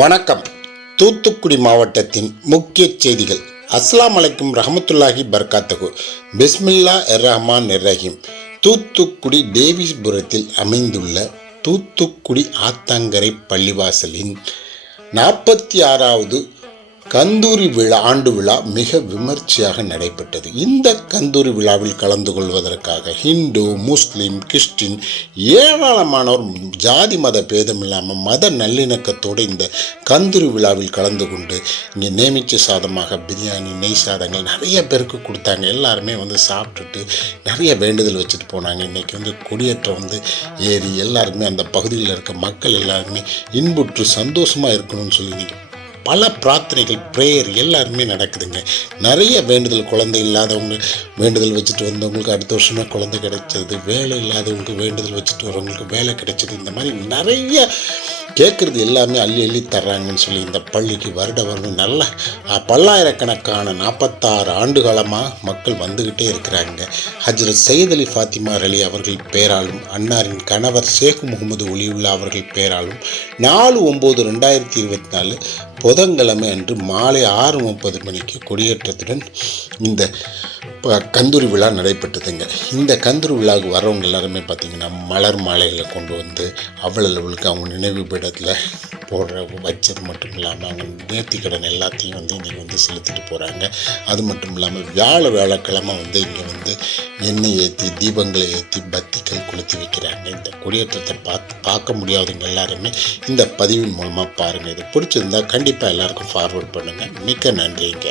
வணக்கம். தூத்துக்குடி மாவட்டத்தின் முக்கிய செய்திகள். அஸ்லாம் அலைக்கும் ரஹமத்துல்லாஹி பர்காத்தகு பிஸ்மில்லா ரஹ்மான் ரஹீம். தூத்துக்குடி டேவிஸ்புரத்தில் அமைந்துள்ள தூத்துக்குடி ஆத்தங்கரை பள்ளிவாசலின் நாற்பத்தி ஆறாவது கந்தூரி விழா ஆண்டு விழா மிக விமர்சையாக நடைபெற்றது. இந்த கந்தூரி விழாவில் கலந்து கொள்வதற்காக ஹிந்து முஸ்லீம் கிறிஸ்டின் ஏராளமானோர் ஜாதி மத பேதம் இல்லாமல் மத நல்லிணக்கத்தோடு இந்த கந்தூரி விழாவில் கலந்து கொண்டு இங்கே நேமிச்ச சாதமாக பிரியாணி நெய் சாதங்கள் நிறைய பேருக்கு கொடுத்தாங்க. எல்லாருமே வந்து சாப்பிட்டுட்டு நிறைய வேண்டுதல் வச்சுட்டு போனாங்க. இன்றைக்கி வந்து கொடியேற்றம் வந்து ஏறி எல்லாருக்குமே அந்த பகுதியில் இருக்க மக்கள் எல்லாருமே இன்புற்று சந்தோஷமாக இருக்கணும்னு சொல்லி இன்றைக்கி பல பிரார்த்தனைகள் ப்ரேயர் எல்லாருமே நடக்குதுங்க. நிறைய வேண்டுதல் குழந்தை இல்லாதவங்க வேண்டுதல் வச்சுட்டு வந்தவங்களுக்கு அடுத்த வருஷமே குழந்தை கிடைச்சது வேலை இல்லாதவங்களுக்கு வேண்டுதல் வச்சுட்டு வரவங்களுக்கு வேலை கிடைச்சது இந்த மாதிரி நிறைய கேட்குறது எல்லாமே அள்ளி அள்ளி தர்றாங்கன்னு சொல்லி இந்த பள்ளிக்கு வருட வருடம் நல்ல பல்லாயிரக்கணக்கான நாற்பத்தாறு ஆண்டு காலமாக மக்கள் வந்துக்கிட்டே இருக்கிறாங்க. ஹஜ்ரத் சையத் அலி ஃபாத்திமா அலி அவர்கள் பேராலும் அன்னாரின் கணவர் ஷேக் முகமது ஒலியுல்லா அவர்கள் பேராலும் நாலு ஒம்பது ரெண்டாயிரத்தி இருபத்தி நாலு புதன்கிழமை அன்று மாலை ஆறு முப்பது மணிக்கு கொடியேற்றத்துடன் இந்த ப- கந்தூரி விழா நடைபெற்றதுங்க. இந்த கந்தூரி விழாவுக்கு வரவங்க எல்லாருமே பார்த்திங்கன்னா மலர் மாலைகளை கொண்டு வந்து அவ்வளவுக்கு அவங்க நினைவு பீடத்தில் போடுற வச்சது மட்டும் இல்லாமல் அவங்க நேர்த்திக்கடன் எல்லாத்தையும் வந்து இன்றைக்கி வந்து செலுத்திட்டு போகிறாங்க அது மட்டும் இல்லாமல் வியாழ வியாழக்கிழமை வந்து இங்கே வந்து எண்ணெய் ஏற்றி தீபங்களை ஏற்றி பத்திகள் கொளுத்தி வைக்கிறாங்க. இந்த கொடியேற்றத்தை பார்த்து பார்க்க முடியாதவங்க எல்லாருமே இந்த பதிவின் மூலமாக பாருங்கள் இது பிடிச்சிருந்தா கண்டிப்பாக எல்லாருக்கும் ஃபார்வர்ட் பண்ணுங்கள் மிக்க நன்றிங்க.